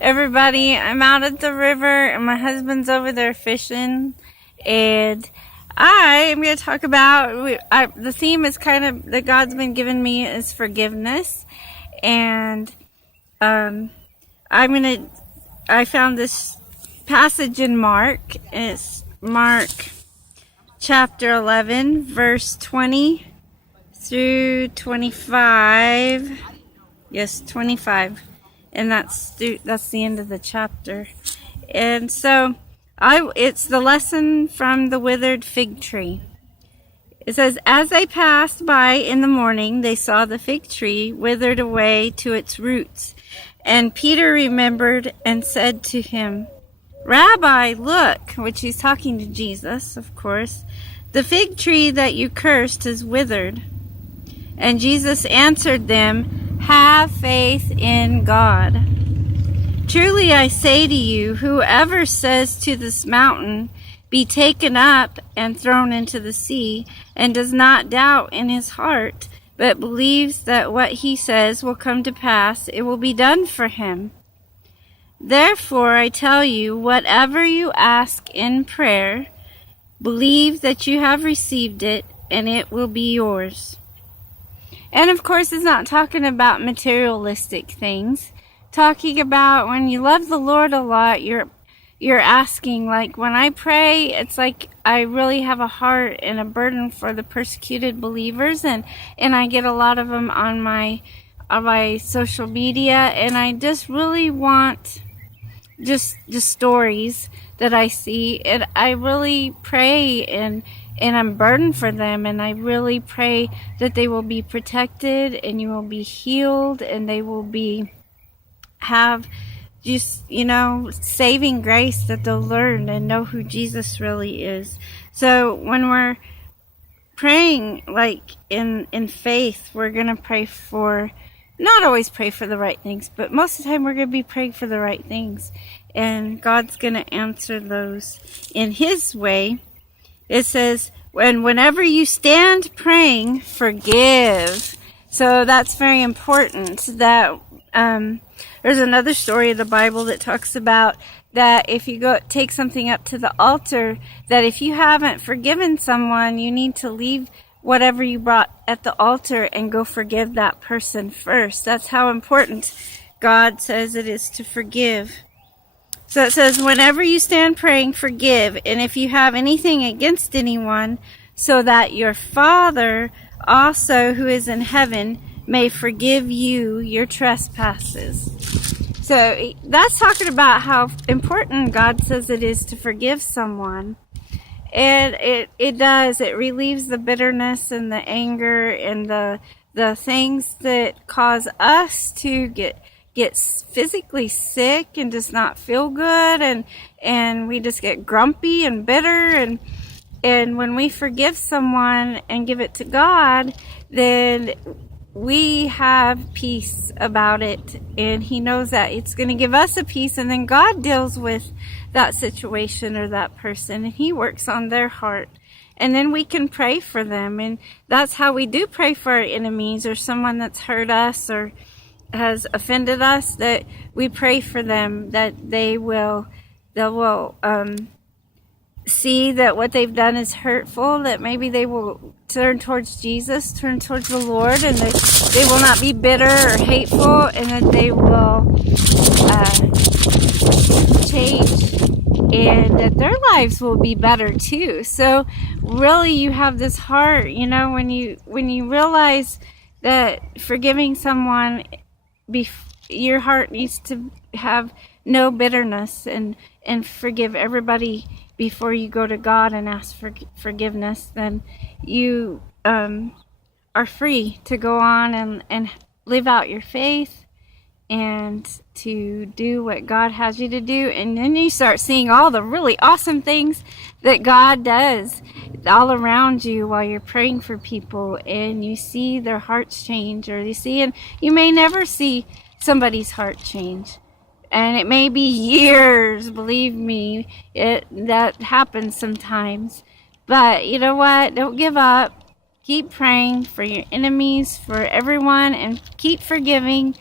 Everybody, I'm out at the river and my husband's over there fishing, and I am going to talk about the theme is kind of that God's been giving me is forgiveness, and I found this passage in Mark. It's Mark chapter 11 verse 20 through 25. Yes, 25. And that's the end of the chapter. And so it's the lesson from the withered fig tree. It says, as they passed by in the morning, they saw the fig tree withered away to its roots. And Peter remembered and said to him, Rabbi, look, which he's talking to Jesus, of course, the fig tree that you cursed is withered. And Jesus answered them, have faith in God. Truly I say to you, whoever says to this mountain, be taken up and thrown into the sea, and does not doubt in his heart, but believes that what he says will come to pass, it will be done for him. Therefore I tell you, whatever you ask in prayer, believe that you have received it, and it will be yours. And of course, it's not talking about materialistic things. Talking about when you love the Lord a lot, you're asking, like when I pray, it's like I really have a heart and a burden for the persecuted believers, and I get a lot of them on my social media, and I just really want just stories that I see, and I really pray and I'm burdened for them, and I really pray that they will be protected and you will be healed and they will have just, saving grace that they'll learn and know who Jesus really is. So when we're praying like in faith, we're going to pray for, not always pray for the right things, but most of the time we're going to be praying for the right things. And God's going to answer those in His way. It says, whenever you stand praying, forgive. So that's very important. That there's another story in the Bible that talks about that if you go take something up to the altar, that if you haven't forgiven someone, you need to leave whatever you brought at the altar and go forgive that person first. That's how important God says it is to forgive. So it says, whenever you stand praying, forgive, and if you have anything against anyone, so that your Father also who is in heaven may forgive you your trespasses. So that's talking about how important God says it is to forgive someone. And it does. It relieves the bitterness and the anger and the things that cause us to get physically sick and just not feel good, and we just get grumpy and bitter, and when we forgive someone and give it to God, then we have peace about it, and He knows that it's going to give us a peace, and then God deals with that situation or that person, and He works on their heart, and then we can pray for them. And that's how we do pray for our enemies or someone that's hurt us or has offended us, that we pray for them, that they will see that what they've done is hurtful, that maybe they will turn towards Jesus, turn towards the Lord, and they will not be bitter or hateful, and that they will change, and that their lives will be better too. So really, you have this heart, when you realize that forgiving someone, your heart needs to have no bitterness, and forgive everybody before you go to God and ask for forgiveness, then you are free to go on and live out your faith and to do what God has you to do. And then you start seeing all the really awesome things that God does all around you while you're praying for people, and you see their hearts change, or and you may never see somebody's heart change, and it may be years, believe me, that happens sometimes. But you know what? Don't give up. Keep praying for your enemies, for everyone, and keep forgiving,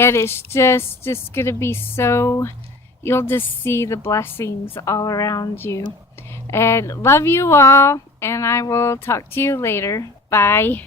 And it's just going to be so, you'll just see the blessings all around you. And love you all, and I will talk to you later. Bye.